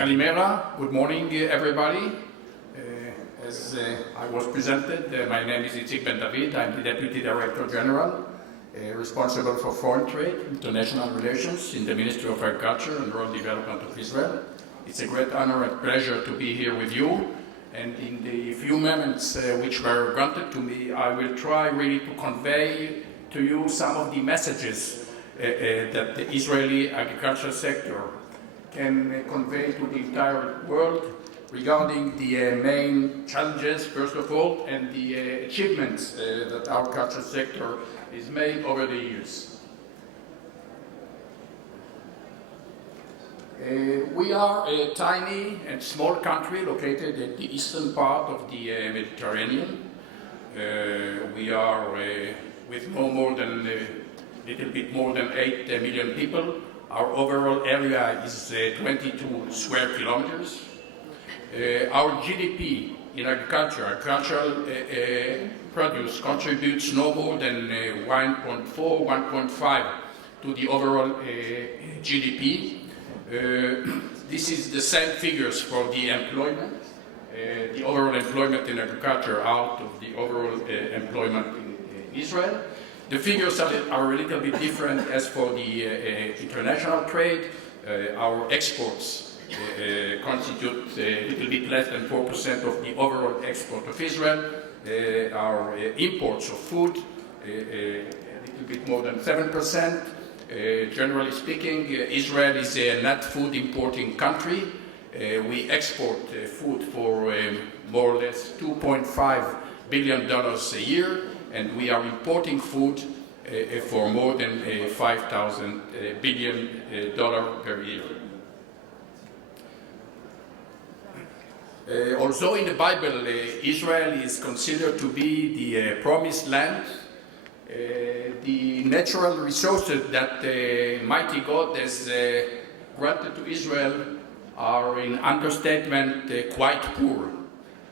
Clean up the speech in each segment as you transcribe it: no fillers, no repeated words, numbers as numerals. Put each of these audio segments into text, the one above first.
Kalimera, good morning everybody. As I was presented, my name is Itzik Ben David. I'm the Deputy Director General, responsible for foreign trade, international relations in the Ministry of Agriculture and Rural Development of Israel. It's a great honor and pleasure to be here with you. And in the few moments which were granted to me, I will try really to convey to you some of the messages that the Israeli agricultural sector can convey to the entire world regarding the main challenges, first of all, and the achievements that our agricultural sector has made over the years. We are a tiny and small country located in the eastern part of the Mediterranean. We are with no more than a little bit more than 8 million people. Our overall area is 22 square kilometers. Our GDP in agricultural produce contributes no more than 1.4, 1.5 to the overall GDP. This is the same figures for the employment, the overall employment in agriculture out of the overall employment in Israel. The figures are a little bit different as for the international trade. Our exports constitute a little bit less than 4% of the overall export of Israel. Our imports of food, a little bit more than 7%. Generally speaking, Israel is a net food importing country. We export food for more or less $2.5 billion a year, and we are importing food for more than $5,000 billion per year. Although in the Bible Israel is considered to be the promised land, the natural resources that mighty God has granted to Israel are, in understatement, quite poor.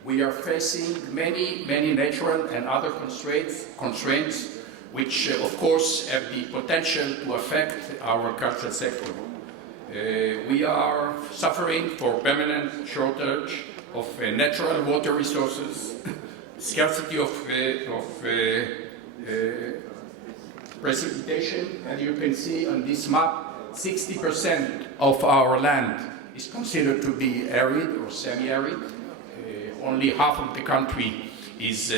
We are facing many natural and other constraints which, of course, have the potential to affect our agricultural sector. We are suffering for permanent shortage of natural water resources, scarcity of precipitation, and you can see on this map 60% of our land is considered to be arid or semi-arid. Only half of the country is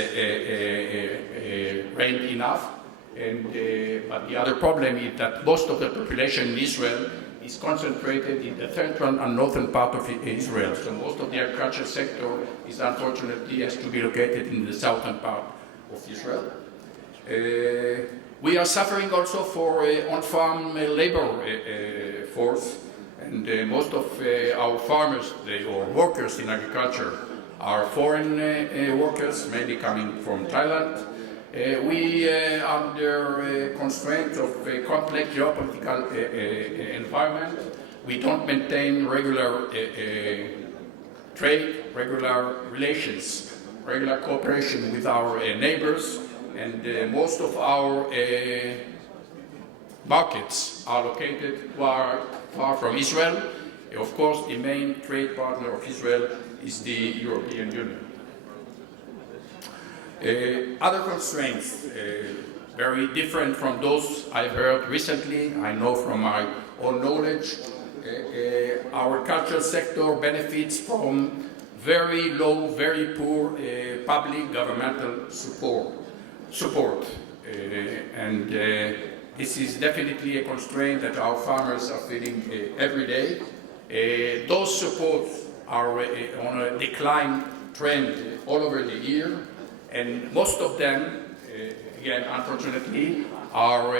rained enough, but the other problem is that most of the population in Israel is concentrated in the central and northern part of Israel. So most of the agricultural sector is unfortunately has to be located in the southern part of Israel. We are suffering also for on-farm labor force, and most of our farmers or workers in agriculture are foreign workers, mainly coming from Thailand. We are under constraints of a complex geopolitical environment. We don't maintain regular trade, regular relations, regular cooperation with our neighbors, and most of our markets are located far from Israel. Of course, the main trade partner of Israel is the European Union. Other constraints, very different from those I've heard recently, I know from my own knowledge. Our cultural sector benefits from very low, very poor public governmental support. And this is definitely a constraint that our farmers are feeling every day. Those supports are on a decline trend all over the year, and most of them, again, unfortunately, are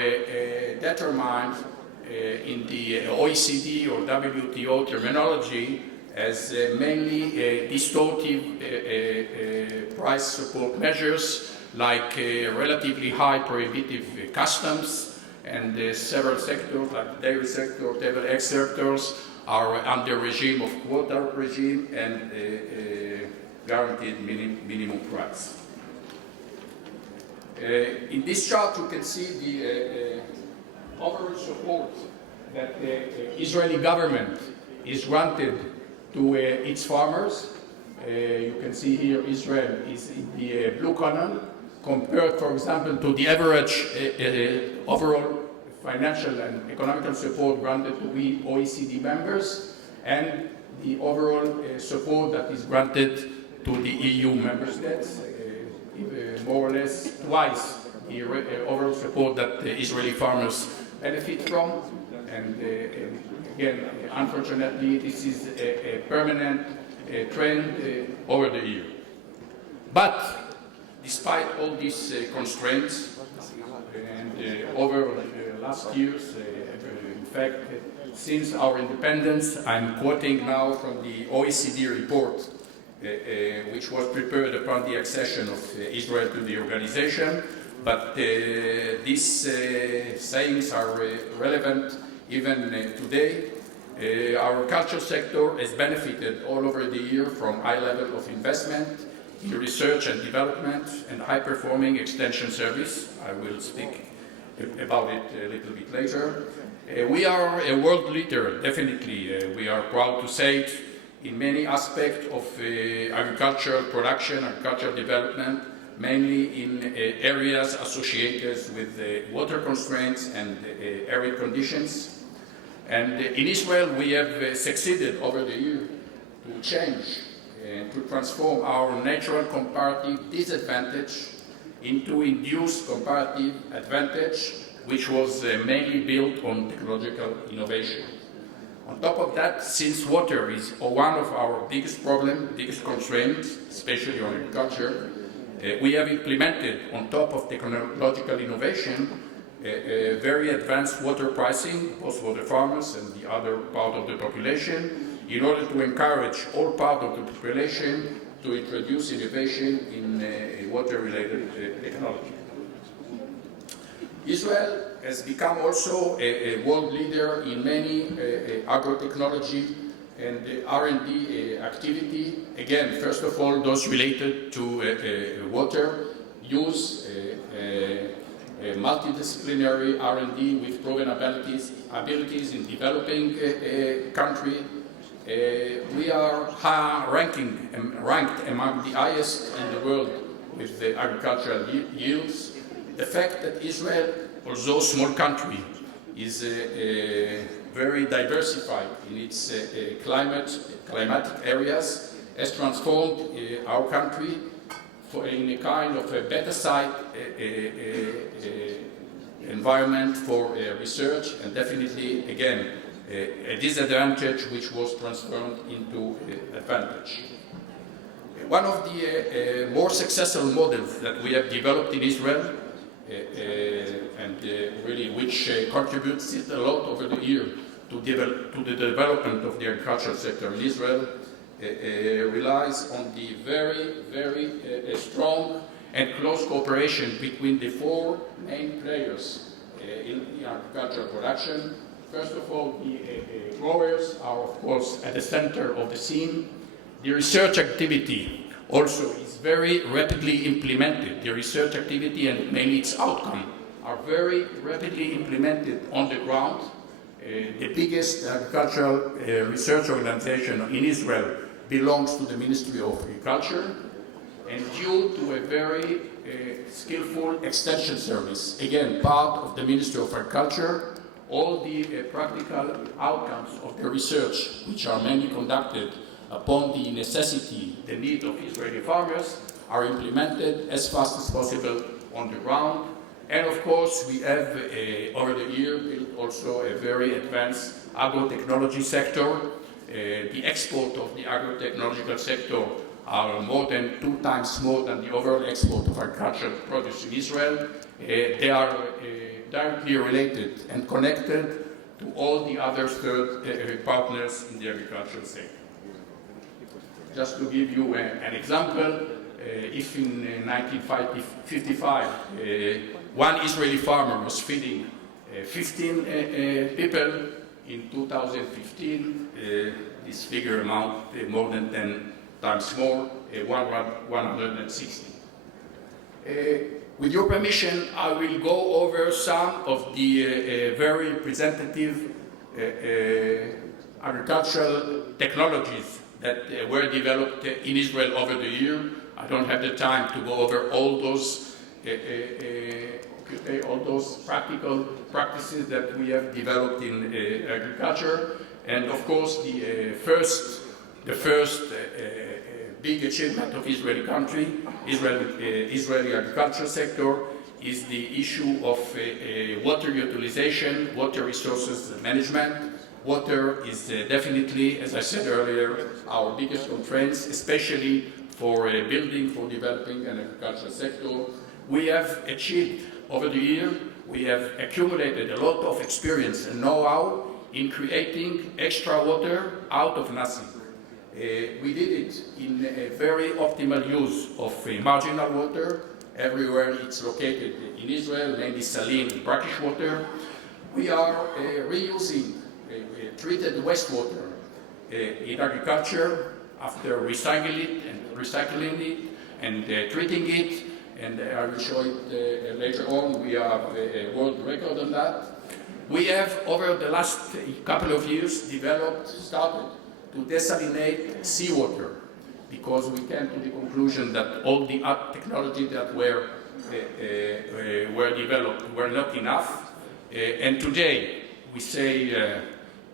determined in the OECD or WTO terminology as mainly distortive price support measures, like relatively high prohibitive customs, and several sectors like dairy sector, table egg sectors are under regime of quota regime and guaranteed minimum price. In this chart you can see the overall support that the Israeli government is granted to its farmers. You can see here Israel is in the blue column, compared, for example, to the average overall financial and economical support granted to OECD members, and the overall support that is granted to the EU member states, more or less twice the overall support that the Israeli farmers benefit from. And again, unfortunately, this is a permanent trend over the year. But despite all these constraints, and over the last years, in fact, since our independence, I'm quoting now from the OECD report, which was prepared upon the accession of Israel to the organization, but these sayings are relevant even today. Our agriculture sector has benefited all over the year from high level of investment in research and development and high-performing extension service. I will speak about it a little bit later. We are a world leader, definitely. We are proud to say it in many aspects of agricultural production, agricultural development, mainly in areas associated with water constraints and arid conditions. And in Israel, we have succeeded over the year to change and to transform our natural comparative disadvantage into induced comparative advantage, which was mainly built on technological innovation. On top of that, since water is one of our biggest problems, biggest constraints, especially on agriculture, we have implemented, on top of technological innovation, very advanced water pricing, both for the farmers and the other part of the population, in order to encourage all part of the population to introduce innovation in water-related technology. Israel has become also a world leader in many agrotechnology and R&D activity. Again, first of all, those related to water use, multidisciplinary R&D with proven abilities in developing country. We are ranked among the highest in the world with the agricultural yields. The fact that Israel, although a small country, is very diversified in its climatic areas, has transformed our country in a kind of a better side environment for research, and definitely, again, a disadvantage which was transformed into advantage. One of the more successful models that we have developed in Israel, and really which contributes a lot over the year to the development of the agricultural sector in Israel, relies on the very, very strong and close cooperation between the four main players in the agricultural production. First of all, the growers are, of course, at the center of the scene. The research activity also is very rapidly implemented. The research activity and mainly its outcome are very rapidly implemented on the ground. The biggest agricultural research organization in Israel belongs to the Ministry of Agriculture, and due to a very skillful extension service, again, part of the Ministry of Agriculture, all the practical outcomes of the research, which are mainly conducted upon the necessity, the need of Israeli farmers, are implemented as fast as possible on the ground. And of course, we have, over the year, built also a very advanced agrotechnology sector. The export of the agrotechnological sector are more than 2 times more than the overall export of agricultural produce in Israel. They are directly related and connected to all the other third partners in the agricultural sector. Just to give you an example, if in 1955 one Israeli farmer was feeding 15 people, in 2015 this figure amount more than 10 times more, 160. With your permission, I will go over some of the very representative agricultural technologies that were developed in Israel over the year. I don't have the time to go over all those practical practices that we have developed in agriculture. And of course, the first big achievement of Israeli agriculture sector is the issue of water utilization, water resources management. Water is definitely, as I said earlier, our biggest constraints, especially for building, for developing an agricultural sector. We have achieved over the year, we have accumulated a lot of experience and know-how in creating extra water out of nothing. We did it in a very optimal use of marginal water everywhere it's located in Israel, mainly saline and brackish water. We are reusing treated wastewater in agriculture after recycling it and treating it, and I will show it later on. We have a world record on that. We have, over the last couple of years, started to desalinate seawater, because we came to the conclusion that all the technology that were developed were not enough. And today, we say,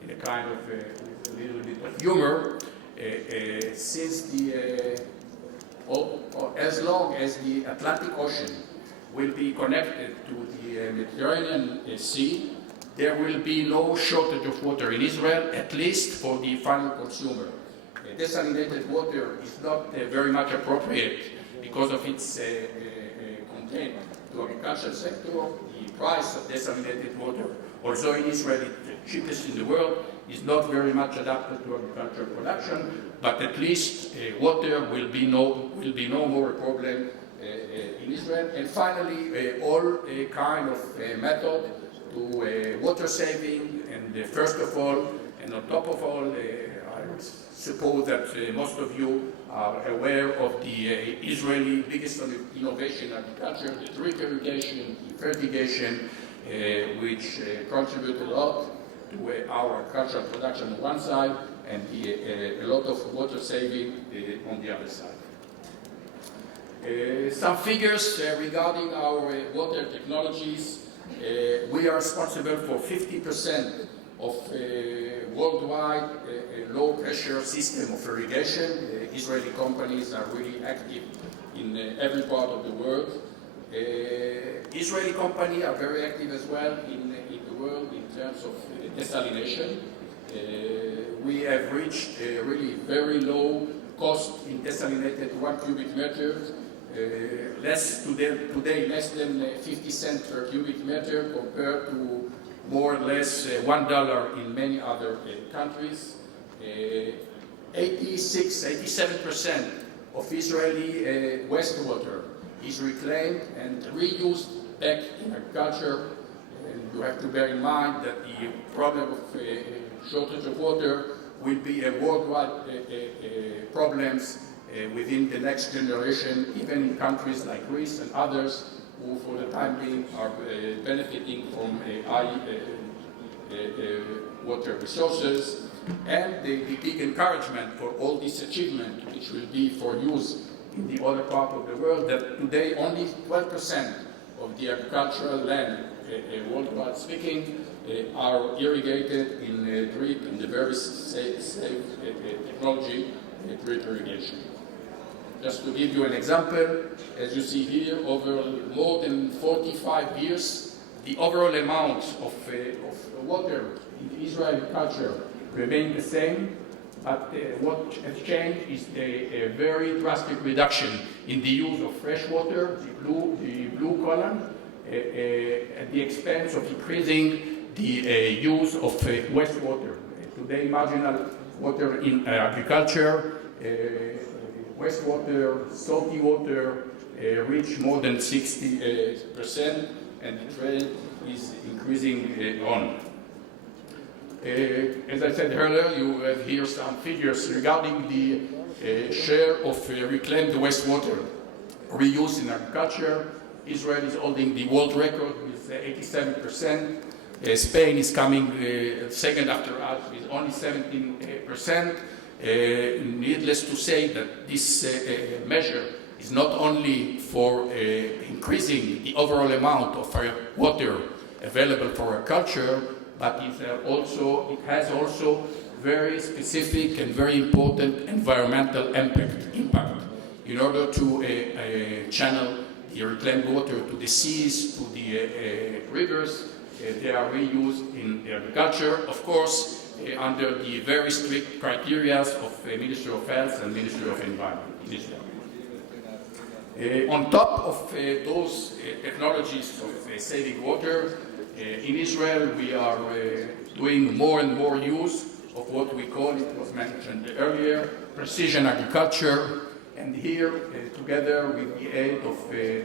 in a kind of with a little bit of humor, since as long as the Atlantic Ocean will be connected to the Mediterranean Sea, there will be no shortage of water in Israel, at least for the final consumer. Desalinated water is not very much appropriate because of its content to agricultural sector. The price of desalinated water, although in Israel it's the cheapest in the world, is not very much adapted to agricultural production, but at least water will be no more a problem in Israel. And finally, all kind of method to water saving, and first of all, and on top of all, I suppose that most of you are aware of the Israeli biggest innovation in agriculture, the drip irrigation, the fertigation, which contribute a lot to our agricultural production on one side and a lot of water saving on the other side. Some figures regarding our water technologies. We are responsible for 50% of worldwide low pressure system of irrigation. Israeli companies are really active in every part of the world. Israeli companies are very active as well in the world in terms of desalination. We have reached a really very low cost in desalinated 1 cubic meter. Today less than 50 cents per cubic meter compared to more or less $1 in many other countries. 87% of Israeli wastewater is reclaimed and reused back in agriculture. And you have to bear in mind that the problem of shortage of water will be a worldwide problems within the next generation, even in countries like Greece and others, who for the time being are benefiting from high water resources. And the big encouragement for all this achievement, which will be for use in the other part of the world, that today only 12% of the agricultural land, worldwide speaking, are irrigated in drip, in the very safe technology, drip irrigation. Just to give you an example, as you see here, over more than 45 years, the overall amount of water in Israeli culture remained the same, but what has changed is a very drastic reduction in the use of fresh water, the blue column, at the expense of increasing the use of wastewater. Today, marginal water in agriculture, wastewater, salty water, reach more than 60%, and the trade is increasing on. As I said earlier, you have here some figures regarding the share of reclaimed wastewater reused in agriculture. Israel is holding the world record with 87%. Spain is coming second after us with only 17%. Needless to say that this measure is not only for increasing the overall amount of water available for agriculture, but it has also very specific and very important environmental impact in order to channel the reclaimed water to the seas, to the rivers. They are reused in agriculture, of course, under the very strict criteria of Ministry of Health and Ministry of Environment in Israel. On top of those technologies of saving water, in Israel we are doing more and more use of what we call, it was mentioned earlier, precision agriculture. And here, together with the aid of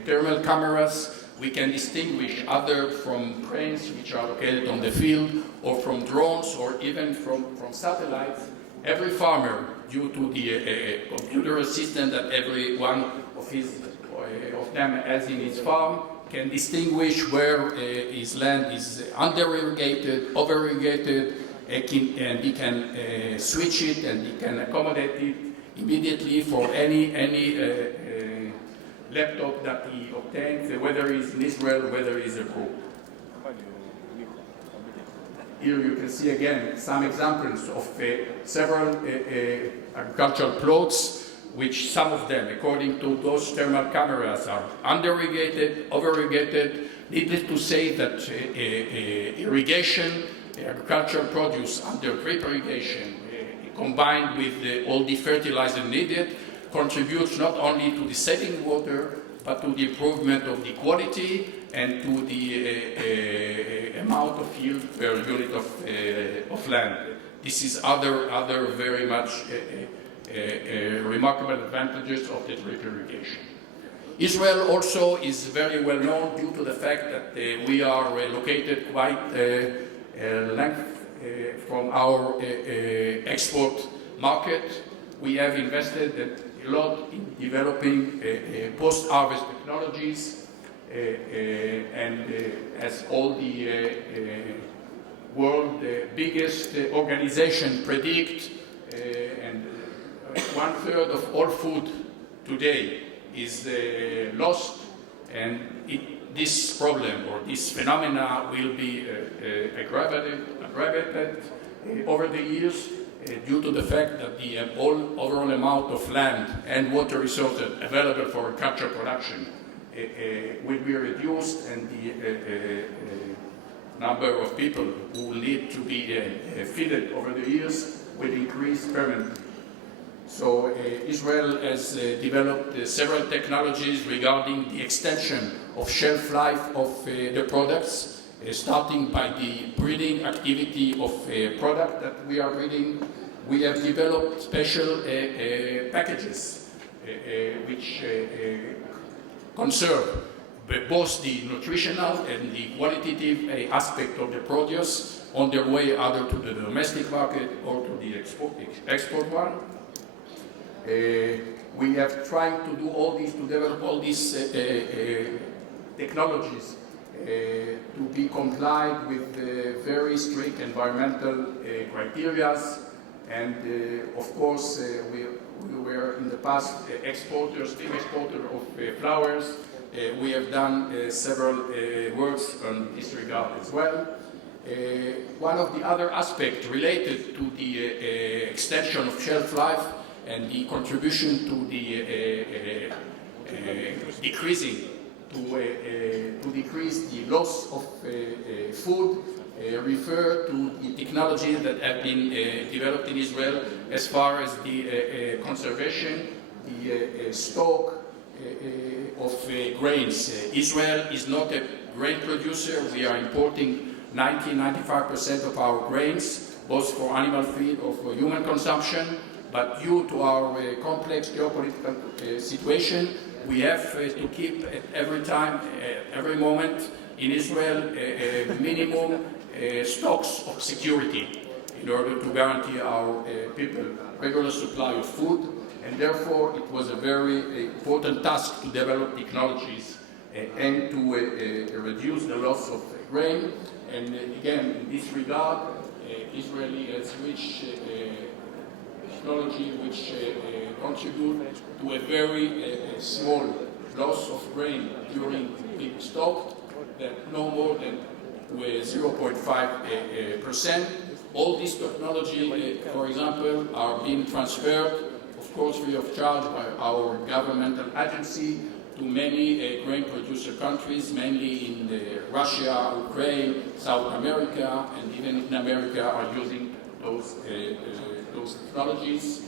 thermal cameras, we can distinguish either from cranes which are located on the field, or from drones, or even from satellites. Every farmer, due to the computer assistant that every one of them has in his farm, can distinguish where his land is under-irrigated, over-irrigated, and he can switch it and he can accommodate it immediately for any laptop that he obtains, whether he's in Israel, whether he's abroad. Here you can see again some examples of several agricultural plots, which some of them, according to those thermal cameras, are under-irrigated, over-irrigated. Needless to say that irrigation, agricultural produce under drip irrigation, combined with all the fertilizer needed, contributes not only to the saving water, but to the improvement of the quality and to the amount of yield per unit of land. This is other very much remarkable advantages of the drip irrigation. Israel also is very well known due to the fact that we are located quite length from our export market. We have invested a lot in developing post-harvest technologies, and as all the world biggest organization predict, and 1/3 of all food today is lost, and this problem or this phenomena will be aggravated over the years due to the fact that the overall amount of land and water resources available for agricultural production will be reduced, and the number of people who will need to be fed over the years will increase permanently. So Israel has developed several technologies regarding the extension of shelf life of the products, starting by the breeding activity of a product that we are breeding. We have developed special packages which conserve both the nutritional and the qualitative aspect of the produce on their way either to the domestic market or to the export one. We have tried to do all this, to develop all these technologies to be complied with very strict environmental criteria, and of course we were in the past still exporter of flowers. We have done several works on this regard as well. One of the other aspects related to the extension of shelf life and the contribution to the decrease the loss of food refer to the technologies that have been developed in Israel as far as the conservation, the stock of grains. Israel is not a grain producer. We are importing 90-95% of our grains, both for animal feed or for human consumption. But due to our complex geopolitical situation, we have to keep at every moment in Israel minimum stocks of security in order to guarantee our people regular supply of food. And therefore, it was a very important task to develop technologies and to reduce the loss of grain. And again, in this regard, Israel has reached technology which contribute to a very small loss of grain during peak stock, that no more than 0.5%. All this technology, for example, are being transferred, of course free of charge, by our governmental agency to many grain producer countries, mainly in Russia, Ukraine, South America, and even in America are using those technologies.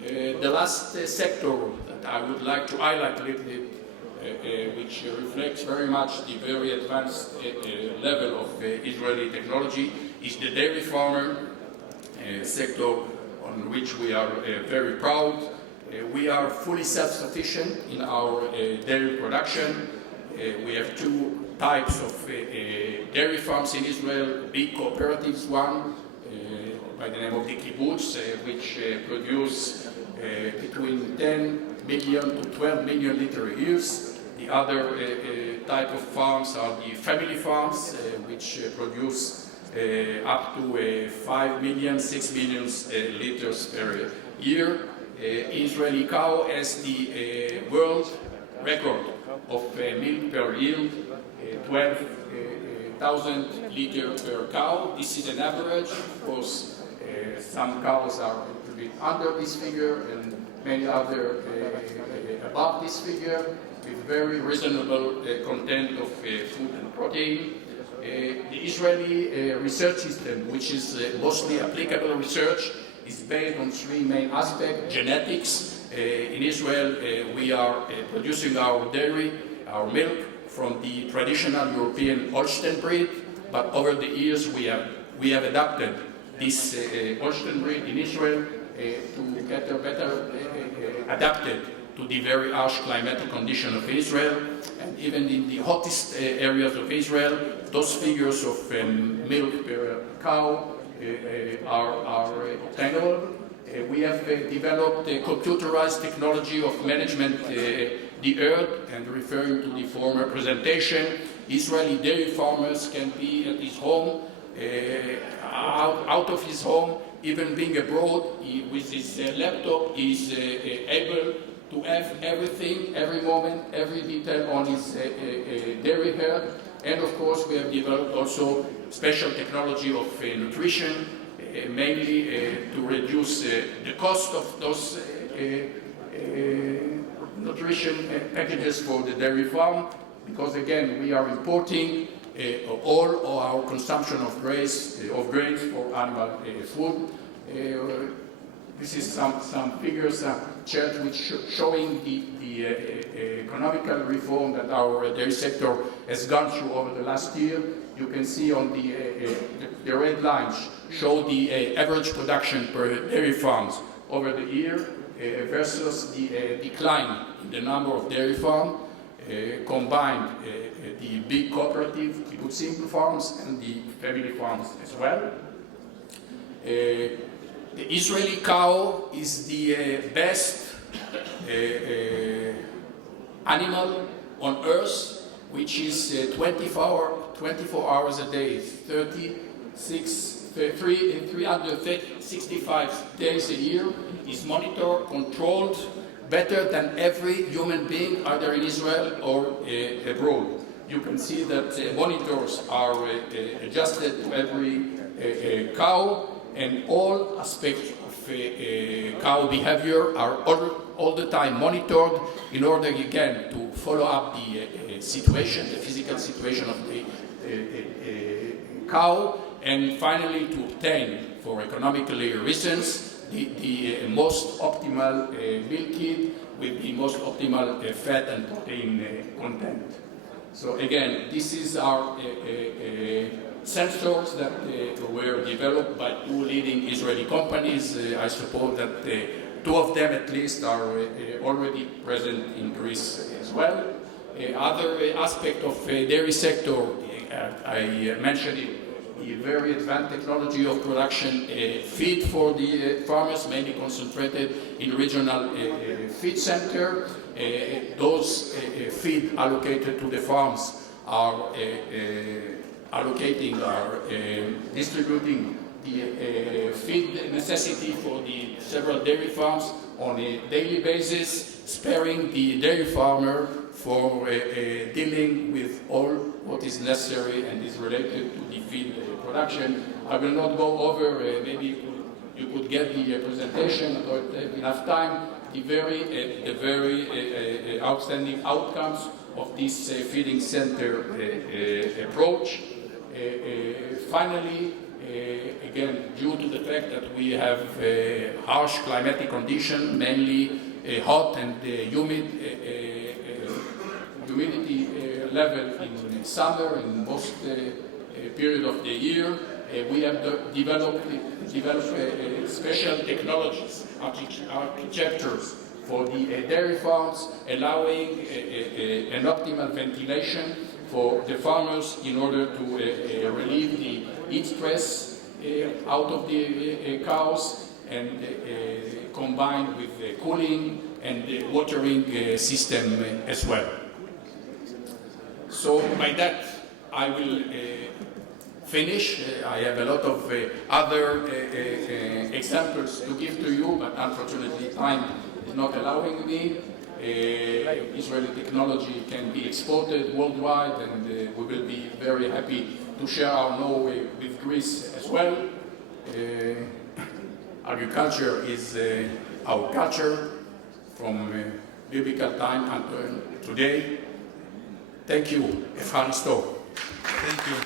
The last sector that I would like to highlight a little bit, which reflects very much the very advanced level of Israeli technology, is the dairy farmer sector, on which we are very proud. We are fully self-sufficient in our dairy production. We have two types of dairy farms in Israel, big cooperatives, one by the name of the kibbutz, which produce between 10 million to 12 million liters a year. The other type of farms are the family farms, which produce up to 5 million, 6 million liters per year. Israeli cow has the world record of milk per yield, 12,000 liters per cow. This is an average. Of course, some cows are a little bit under this figure and many other above this figure, with very reasonable content of food and protein. The Israeli research system, which is mostly applicable research, is based on three main aspects. Genetics. In Israel, we are producing our dairy, our milk, from the traditional European Holstein breed, but over the years we have adapted this Holstein breed in Israel to get better adapted to the very harsh climatic condition of Israel. And even in the hottest areas of Israel, those figures of milk per cow are obtainable. We have developed a computerized technology of management the earth, and referring to the former presentation, Israeli dairy farmers can be at his home, out of his home, even being abroad, with his laptop, is able to have everything, every moment, every detail on his dairy herd. And of course, we have developed also special technology of nutrition, mainly to reduce the cost of those nutrition packages for the dairy farm, because again, we are importing all of our consumption of grains for animal food. This is some figures, chart which showing the economical reform that our dairy sector has gone through over the last year. You can see on the red lines show the average production per dairy farms over the year versus the decline in the number of dairy farms, combined the big cooperative, kibbutzim farms, and the family farms as well. The Israeli cow is the best animal on earth, which is 24 hours a day, 365 days a year, is monitored, controlled, better than every human being, either in Israel or abroad. You can see that monitors are adjusted to every cow, and all aspects of cow behavior are all the time monitored in order, again, to follow up the situation, the physical situation of the cow, and finally to obtain, for economical reasons, the most optimal milk kit with the most optimal fat and protein content. So again, this is our sensors that were developed by two leading Israeli companies. I suppose that two of them at least are already present in Greece as well. Other aspect of dairy sector, I mentioned it, the very advanced technology of production feed for the farmers, mainly concentrated in regional feed center. Those feed allocated to the farms are distributing the feed necessity for the several dairy farms on a daily basis, sparing the dairy farmer for dealing with all what is necessary and is related to the feed production. I will not go over, maybe you could get the presentation, I don't have enough time, the very outstanding outcomes of this feeding center approach. Finally, again, due to the fact that we have harsh climatic conditions, mainly hot and humid humidity level in summer, in most period of the year, we have developed special technologies, architectures for the dairy farms, allowing an optimal ventilation for the farmers in order to relieve the heat stress out of the cows, and combined with cooling and watering system as well. So by that, I will finish. I have a lot of other examples to give to you, but unfortunately time is not allowing me. Israeli technology can be exported worldwide, and we will be very happy to share our know-how with Greece as well. Agriculture is our culture from biblical time until today. Thank you. Thank you.